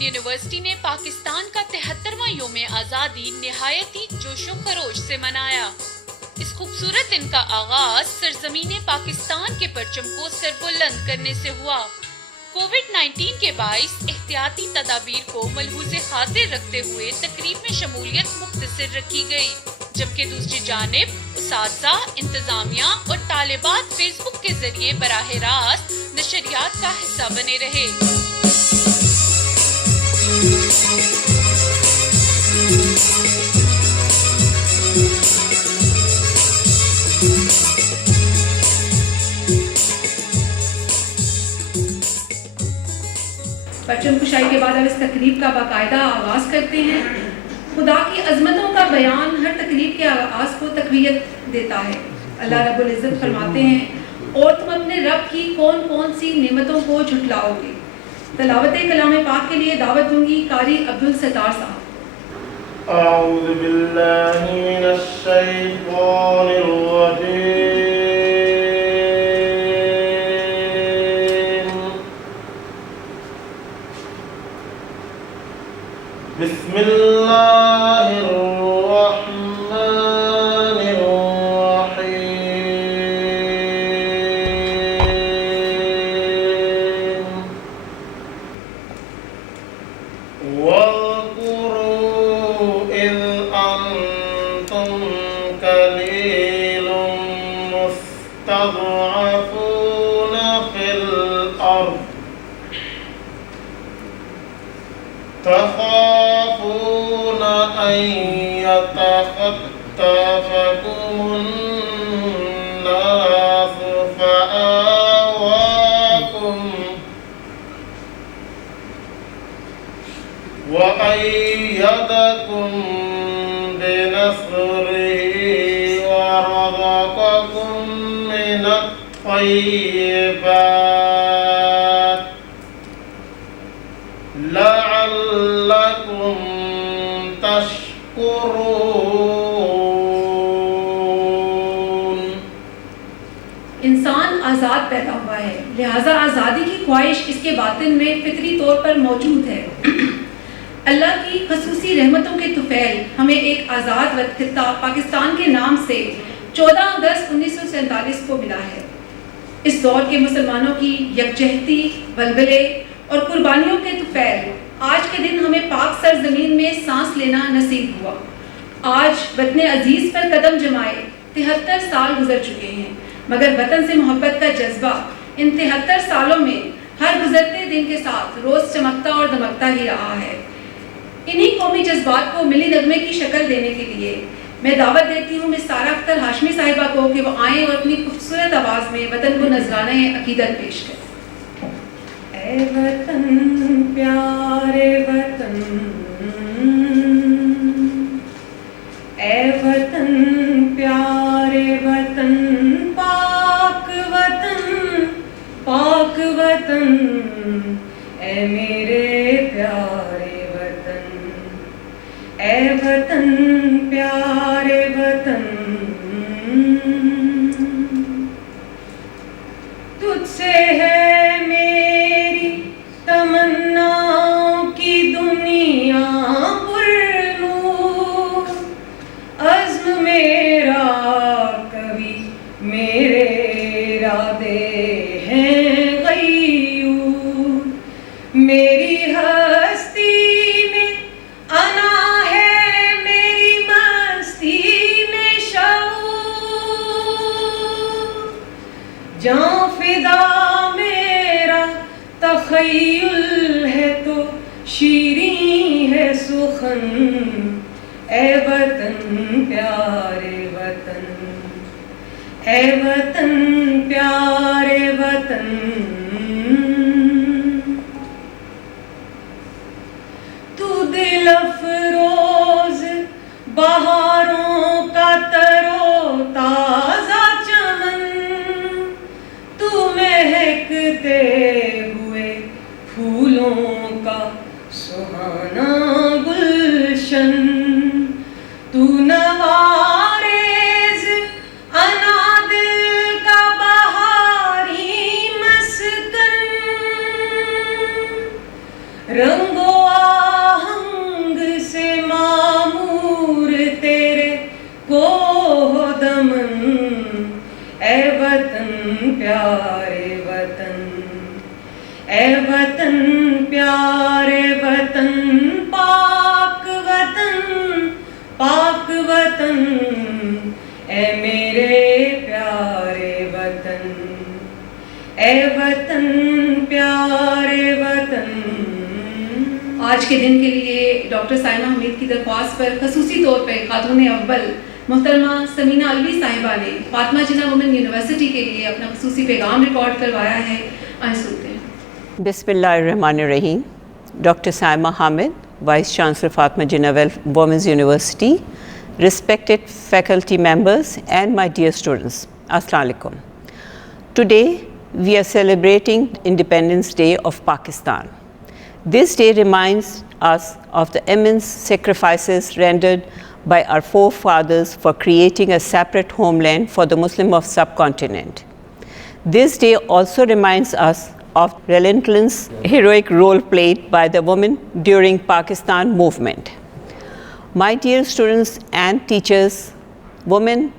University نے پاکستان کا 73واں یوم آزادی نہایت ہی جوش و خروش سے منایا۔ اس خوبصورت دن کا آغاز سرزمین پاکستان کے پرچم کو سربلند کرنے سے ہوا۔ کووڈ-19 کے باعث احتیاطی تدابیر کو ملحوظ خاطر رکھتے ہوئے تقریب میں شمولیت مختصر رکھی گئی، جبکہ دوسری جانب اساتذہ، انتظامیہ اور طالبات فیس بک کے ذریعے براہ راست نشریات کا حصہ بنے رہے۔ پرچم کشائی کے بعد اب اس تقریب کا باقاعدہ آغاز کرتے ہیں۔ خدا کی عظمتوں کا بیان ہر تقریب کے آغاز کو تقویت دیتا ہے۔ اللہ رب العزت فرماتے ہیں، اور تم اپنے رب کی کون کون سی نعمتوں کو جھٹلاؤ گے۔ تلاوت کلام پاک کے لیے دعوت دوں گی قاری عبدالستار صاحب۔ اعوذ باللہ من الشیطان الرجیم، بسم اللہ الرحمن الرحیم، واذکروا اذ انتم قلیل مستضعفون فی الارض تخافون أن يتخطفكم الناس فآواكم وأيدكم بنصره ورزقكم من الطيبات لعلكم تشکرون۔ انسان آزاد پیدا ہوا ہے، لہٰذا آزادی کی خواہش اس کے باطن میں فطری طور پر موجود ہے۔ اللہ کی خصوصی رحمتوں کے طفیل ہمیں ایک آزاد خطہ پاکستان کے نام سے 14 اگست 1947 کو ملا ہے۔ اس دور کے مسلمانوں کی یکجہتی، ولولے اور قربانیوں کے طفیل آج کے دن ہمیں پاک سرزمین میں سانس لینا نصیب ہوا۔ آج وطن عزیز پر قدم جمائے 73 سال گزر چکے ہیں، مگر وطن سے محبت کا جذبہ ان 73 سالوں میں ہر گزرتے دن کے ساتھ روز چمکتا اور دمکتا ہی رہا ہے۔ انہی قومی جذبات کو ملی نغمے کی شکل دینے کے لیے میں دعوت دیتی ہوں مس سارہ اختر ہاشمی صاحبہ کو کہ وہ آئیں اور اپنی خوبصورت آواز میں وطن کو نذرانہ عقیدت پیش کریں۔ اے وطن پیارے وطن، اے وطن پیارے وطن، پاک وطن، پاک وطن، اے میرے پیارے وطن، اے وطن پیارے وطن، تجھ سے ہے میری تمناؤں کی دنیا پرنور، عزم میرا کبھی میرے ارادے ہیں غیور، میری ہستی میں انا ہے، میری مستی میں شعور، جاں فدا میرا تخیل ہے تو شیریں ہے سخن، اے وطن پیارے وطن، اے وطن پیارے وطن، تو دل افروز بہاروں کا تر و تازہ چمن اے وطن پیارے وطن اے وطن پیارے وطن پاک وطن اے میرے پیارے وطن اے وطن پیارے وطن. آج کے دن کے لیے ڈاکٹر سائمہ حمید کی درخواست پر خصوصی طور پر خاتون اول محترمہ سمینہ الوی صاحبہ نے فاطمہ جناح وومن یونیورسٹی کے لیے اپنا خصوصی پیغام ریکارڈ کروایا ہے. آئیں سنتے ہیں. بسم اللہ الرحمن الرحیم. Doctor Saima Hamid, Vice Chancellor Fatima Jinnah Women's University, respected faculty members and my dear students, Assalamu alaikum. Today we are celebrating Independence Day of Pakistan. This day reminds us of the immense sacrifices rendered by our forefathers for creating a separate homeland for the Muslim of subcontinent. This day also reminds us of relentless heroic role played by the women during Pakistan movement. My dear students and teachers, women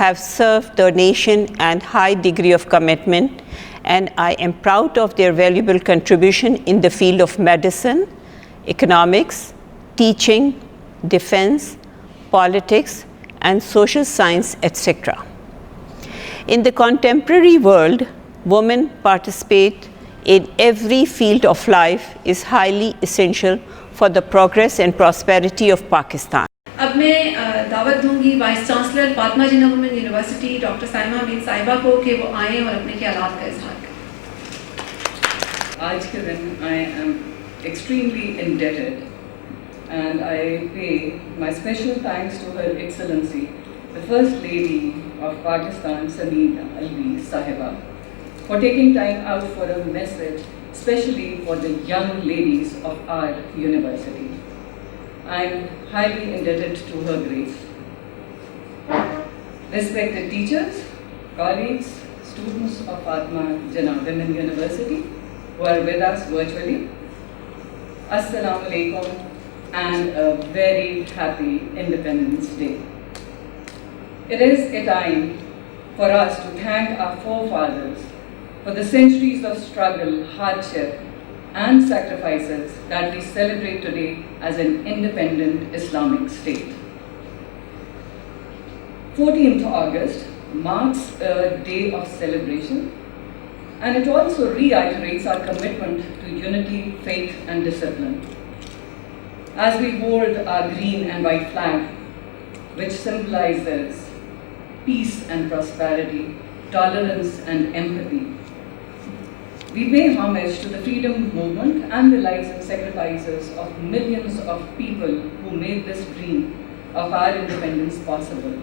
have served the nation and high degree of commitment, and I am proud of their valuable contribution in the field of medicine, economics, teaching, defense, politics, and social science, etc. In the contemporary world, women participate in every field of life is highly essential for the progress and prosperity of Pakistan. اب میں دعوت دوں گی vice chancellor Fatima جناح women university doctor Saima حمید صاحبہ کو کہ وہ آئیں اور اپنے خیالات کا اظہار کریں. آج کے دن I am extremely indebted and I pay my special thanks to Her Excellency, the First Lady of Pakistan, Samina Alvi Sahiba, for taking time out for a message, especially for the young ladies of our university. I am highly indebted to Her Grace. Respected teachers, colleagues, students of Fatima Jinnah Women University who are with us virtually, Assalamu alaikum and a very happy Independence Day. It is a time for us to thank our forefathers for the centuries of struggle, hardship, and sacrifices that we celebrate today as an independent Islamic state. 14th August marks a day of celebration, and it also reiterates our commitment to unity, faith, and discipline. As we hold our green and white flag, which symbolizes peace and prosperity, tolerance and empathy, we pay homage to the freedom movement and the lives and sacrifices of millions of people who made this dream of our independence possible.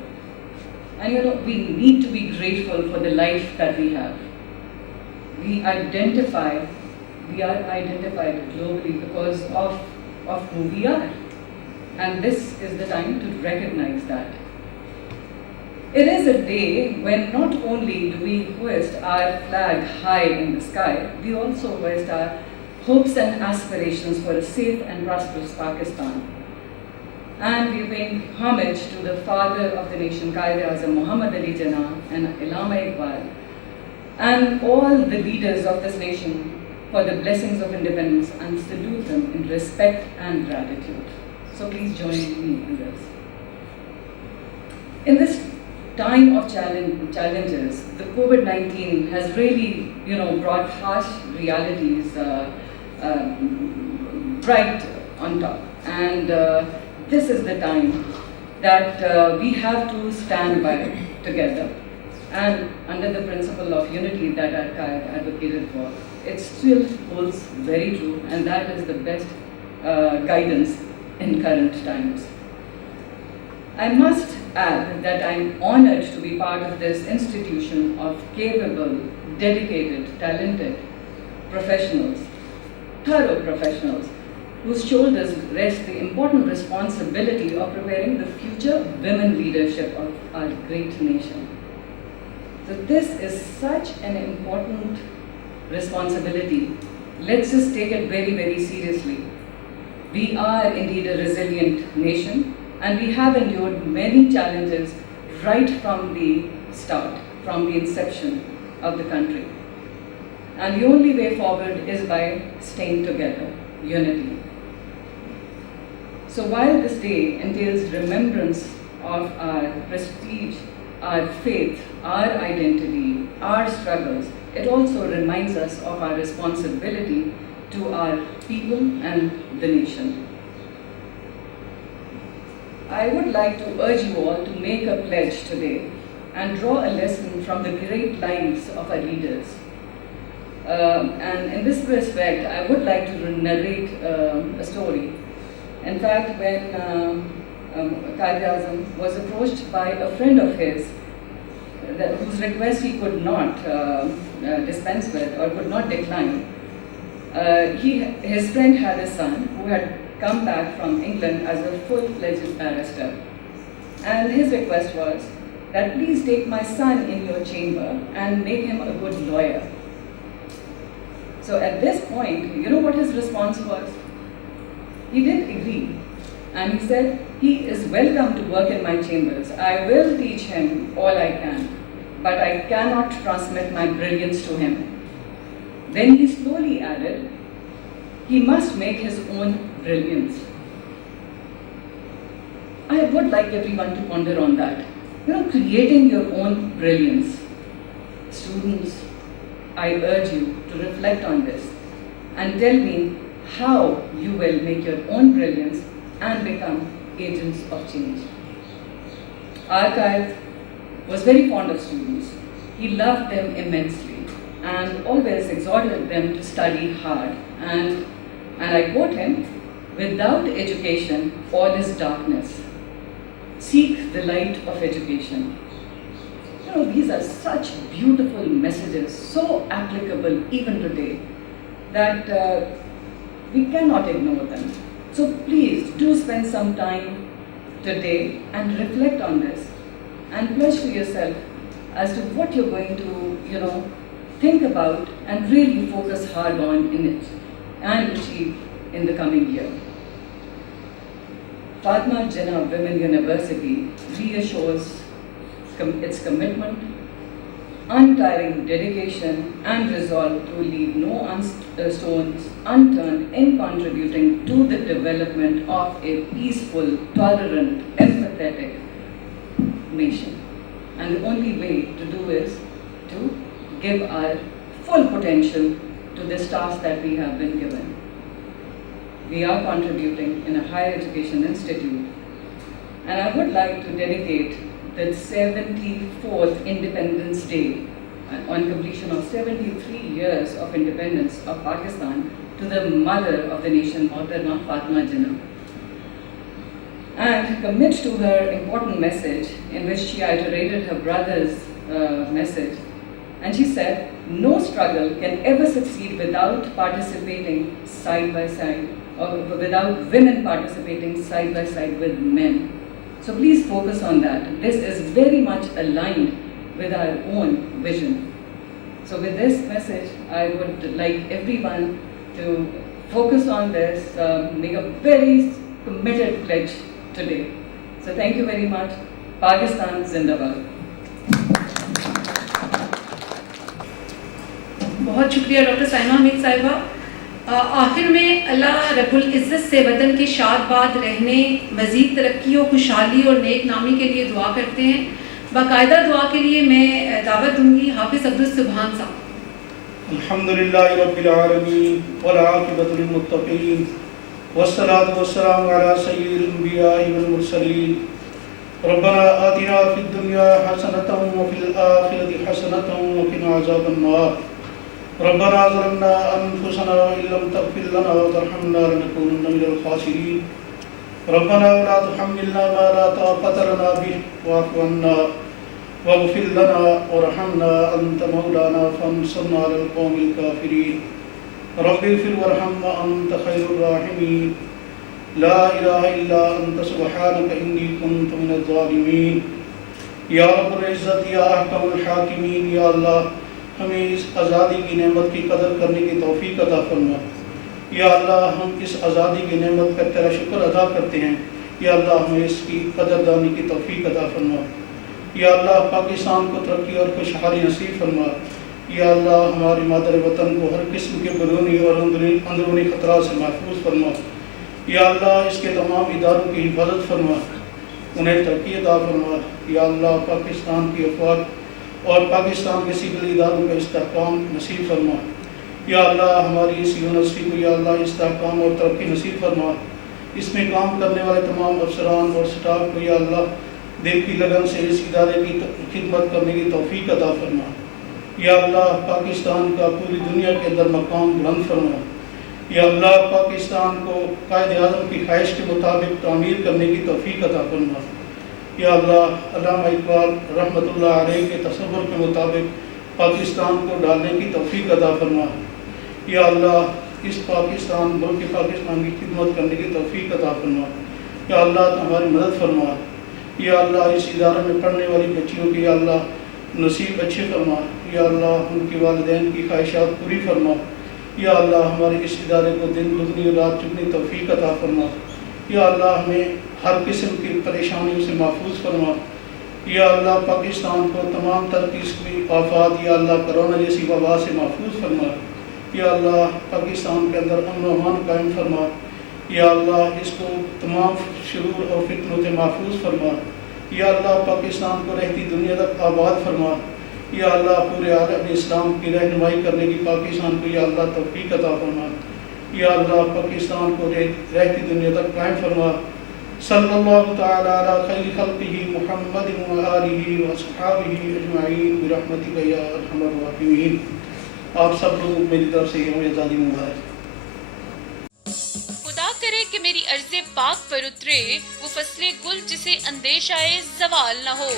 And we need to be grateful for the life that we have. We are identified globally because of who we are. And this is the time to recognize that. It is a day when not only do we hoist our flag high in the sky, we also hoist our hopes and aspirations for a safe and prosperous Pakistan. And we pay homage to the father of the nation, Quaid-e-Azam Muhammad Ali Jinnah and Allama Iqbal, and all the leaders of this nation for the blessings of independence, and salute them in respect and gratitude. So please join me in this. In this time of challenges, the COVID-19 has really, brought harsh realities right on top. And this is the time that we have to stand by together. And under the principle of unity that our Quaid advocated for, it still holds very true, and that is the best guidance in current times. I must add that I am honored to be part of this institution of capable, dedicated, talented professionals, thorough professionals, whose shoulders rest the important responsibility of preparing the future women leadership of our great nation. So this is such an important responsibility. Let's just take it very, very seriously. We are indeed a resilient nation, and we have endured many challenges right from the start, from the inception of the country. And the only way forward is by staying together, unity. So while this day entails remembrance of our prestige, our faith, our identity, our struggles, it also reminds us of our responsibility to our people and the nation. I would like to urge you all to make a pledge today and draw a lesson from the great lives of our leaders. And in this respect, I would like to narrate a story. In fact, when Quaid-e-Azam was approached by a friend of his, whose request he could not dispense with or could not decline, his friend had a son who had come back from England as a full-fledged barrister. And his request was that please take my son in your chamber and make him a good lawyer. So at this point, you know what his response was? He did agree. And he said, he is welcome to work in my chambers. I will teach him all I can, but I cannot transmit my brilliance to him. Then he slowly added, he must make his own brilliance. I would like everyone to ponder on that. You know, creating your own brilliance. Students, I urge you to reflect on this and tell me how you will make your own brilliance and become agents of change. Our Quaid was very fond of students. He loved them immensely and always exhorted them to study hard. And I quote him, without education, all is darkness. Seek the light of education. You know, these are such beautiful messages, so applicable even today, that we cannot ignore them. So please do spend some time today and reflect on this and pledge to yourself as to what you're going to, think about and really focus hard on in it and achieve in the coming year. Fatima Jinnah Women University reassures its commitment, untiring dedication and resolve to leave no stones unturned in contributing to the development of a peaceful, tolerant, empathetic nation. And the only way to do is to give our full potential to this task that we have been given. We are contributing in a higher education institute, and I would like to dedicate the 74th Independence Day on completion of 73 years of independence of Pakistan to the mother of the nation, Mohtarama Fatima Jinnah, and commit to her important message in which she iterated her brother's message. And she said, no struggle can ever succeed without participating side by side, or without women participating side by side with men. So please focus on that. This is very much aligned with our own vision. So with this message, I would like everyone to focus on this, make a very committed pledge today. So thank you very much. Pakistan Zindabad. बहुत शुक्रिया doctor Saima Hamid साहिबा. आखिर में अल्लाह रब्बुल इज़्ज़त से वतन के शादबाद रहने, मज़ीद तरक्की और खुशहाली और नेक नामी के लिए दुआ करते हैं. बाकायदा दुआ के लिए मैं दावत दूंगी हाफिज़ अब्दुल सुबहान साहब. अल्हम्दुलिल्लाहि रब्बिल आलमीन वल आक़िबतु लिल मुत्तक़ीन वस्सलातु वस्सलामु अला सय्यिदिल अंबियाइ वल मुरसलीन. रब्बना आतिना फिद दुनिया हसनतन व फिल आखिरति हसनतन व क़िना अज़ाबन नार. रब्बना ज़लमना अनफुसना व इल्लम तग़फिर लना व तरहमना लनकुनन्ना मिनल ख़ासिरीन. रब्बना व ला तुहम्मिलना मा ला ताक़त लना बिहि वाअफ़ु अन्ना वग़फ़िर लना वरहमना अंत मौलाना फंसुरना अलल क़ौमिल काफ़िरीन. रब्बिग़फ़िर वरहम व अंत ख़ैरुर राहिमीन. ला इलाहा इल्ला अंत सुब्हानक इन्नी कुन्तु मिनज़ ज़ालिमीन. या रब्बुल इज़्ज़त या अहकमुल हाकिमीन. या अल्लाह, हमें इस आज़ादी की नेमत की कदर करने की तौफ़ीक़ अता फरमा. या अल्लाह, हम इस आज़ादी की नेमत का तेरा शुक्र अदा करते हैं. या अल्लाह, हमें इसकी कदरदानी की तौफ़ीक़ अता फरमा. یا اللہ پاکستان کو ترقی اور خوشحالی نصیب فرما. یا اللہ ہماری مادر وطن کو ہر قسم کے بیرونی اور اندرونی خطرات سے محفوظ فرما. یا اللہ اس کے تمام اداروں کی حفاظت فرما, انہیں ترقی عطا فرما. یا اللہ پاکستان کی افواج اور پاکستان کے سول اداروں کا استحکام نصیب فرما. یا اللہ ہماری اس یونیورسٹی کو یا اللہ استحکام اور ترقی نصیب فرما. اس میں کام کرنے والے تمام افسران اور سٹاف کو یا اللہ دل کی لگن سے اس ادارے کی خدمت کرنے کی توفیق عطا فرما. یا اللہ پاکستان کا پوری دنیا کے اندر مقام بلند فرما. یا اللہ پاکستان کو قائد اعظم کی خواہش کے مطابق تعمیر کرنے کی توفیق عطا فرما. یا اللہ علامہ اقبال رحمۃ اللہ علیہ کے تصور کے مطابق پاکستان کو ڈالنے کی توفیق عطا فرما. یا اللہ اس پاکستان ملک پاکستان کی خدمت کرنے کی توفیق عطا فرما. یا اللہ ہماری مدد فرما. یا اللہ اس ادارے میں پڑھنے والی بچیوں کی یا اللہ نصیب اچھے فرما. یا اللہ ان کے والدین کی خواہشات پوری فرما. یا اللہ ہمارے اس ادارے کو دن دگنی اور رات چگنی توفیق عطا فرما. یا اللہ ہمیں ہر قسم کی پریشانیوں سے محفوظ فرما. یا اللہ پاکستان کو تمام تر قسمی آفات یا اللہ کرونا جیسی وبا سے محفوظ فرما. یا اللہ پاکستان کے اندر امن و امان قائم فرما. یا اللہ اس کو تمام شرور اور فتنوں سے محفوظ فرما. یا اللہ پاکستان کو رہتی دنیا تک آباد فرما. یا اللہ پورے عالم اسلام کی رہنمائی کرنے کی پاکستان کو یا اللہ توفیق عطا فرما. یا اللہ پاکستان کو رہتی دنیا تک قائم فرما. صلی اللہ تعالی علی خیر خلقہ محمد و آلہ و اصحابہ اجمعین برحمتک یا ارحم الراحمین. آپ سب لوگ میری طرف سے یوم آزادی مبارک. خدا کرے کہ میری عرض پاک پر اترے وہ فصل گل جسے اندیشہ زوال نہ ہو.